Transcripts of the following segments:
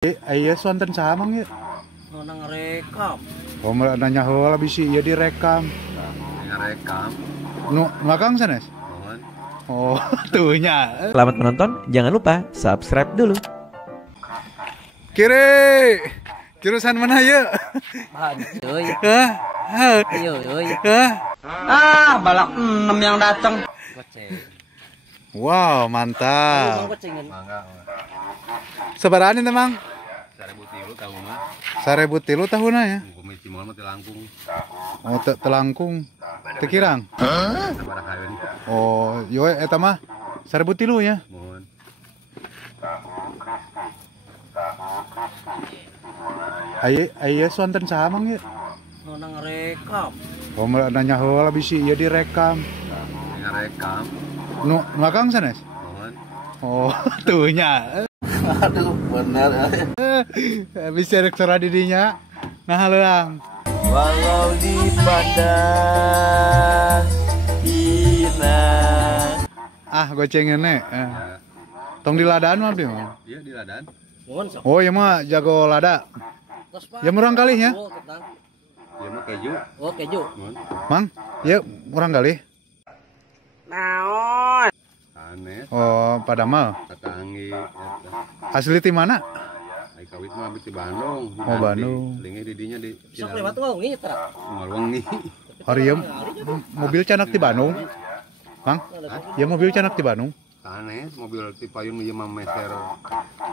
Iya sonten samang ya. Nang rekam. Oh nanya heula bisi ieu direkam. Ngerekam. Nu makang sanes? Mohon. Oh, tuhnya. Selamat menonton, jangan lupa subscribe dulu. Kiri. Jurusan mana ya? Bahan euy. Hah? Ayo euy. Hah? Balak 6 yang datang. Goceng. Wow, mantap. Gocengan. Mangga. Sabarahan itu, Mang? 1003 tahu mah. 1003 tahunna ya. Komisi moal mah teu langkung. Oh, telangkung. Teu kirang. Sabaraha haeun. Oh, yo eta mah 1003 ya. Mohon. Aya sonten samang ya. Nang rekam. Oh nanya heula bisi ieu direkam. Ngerekam. Nu makang sanes? Mohon. Oh, tuhnya. Aduh, bener. Bisa rektora didinya. Nah, leuang. Walau dipandang hina. Ah, gocengeun ne. Tong di ladaan mah abdi mah. Iya di ladan. Mohon sok. Oh, ieu mah jago lada. Ya murang kali ya. Oh, ketang. Ieu mah keju. Oh, keju. Mohon. Mang, ya murang kali. Naon? Aneh. Oh, Padamal. Tatanggi. Asli ti mana? Ai kawit mah abdi di Bandung. Oh, Bandung. Linge di dinya di Sok lewat wangi tara. Malwangi. Hariem mobil canak di Bandung. Mang, ya mobil canak di Bandung. Aneh, mobil tipayun ieu mah meser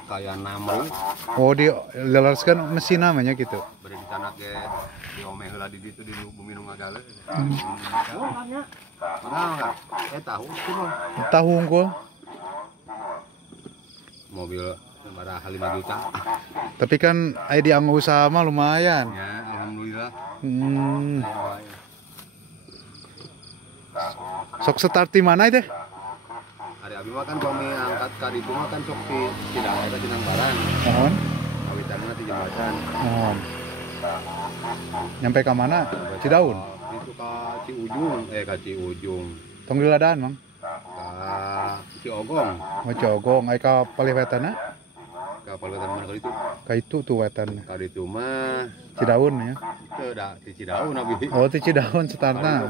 kaya 6. Oh, di lelaskan mesin namanya gitu. Bari dicanak ge diomeh heula di ditu di bumi nu ngagale. Mana? Tahu sih mah. Tahu unggul. Mobil baraha 5 juta. Tapi kan aya di anggo usaha mah lumayan. Ya, alhamdulillah. Sok start di mana itu? Hari abi mah kan kami angkat ka ditu mah kan sok di Cidahu eta Cinang Baran. Mohon. Kawitan mah di jembatan. Mohon. Nyampe ke mana? Cidaun. Itu ka Ciujung, ka Ciujung. Tong di ladaan, Mang. Ka Ciogong. Mau cogong, ai ka paliwetanna? Ka Palewetan mana kali itu? Ka itu tuh wetan. Ka ditu mah Cidaun ya. teu da di Cidahu nabi. Oh, ti Cidaun startna.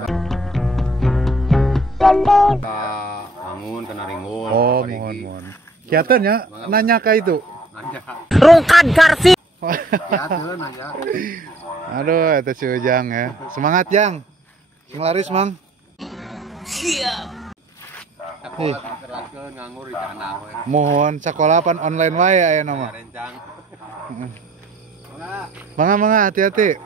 Ka Mangun kana Ringgul. Oh, mohon. Kiateun nya nanya ka itu. Nanya. Rungkan karsi. Kiateun nanya. Aduh, eta si Ujang ya. Semangat, Jang. Sing laris, Mang. Siap. Sekolah terlakeun nganggur di tanah we. Mohon sekolah pan online wae aya nama. Rencang. Mangga, hati-hati.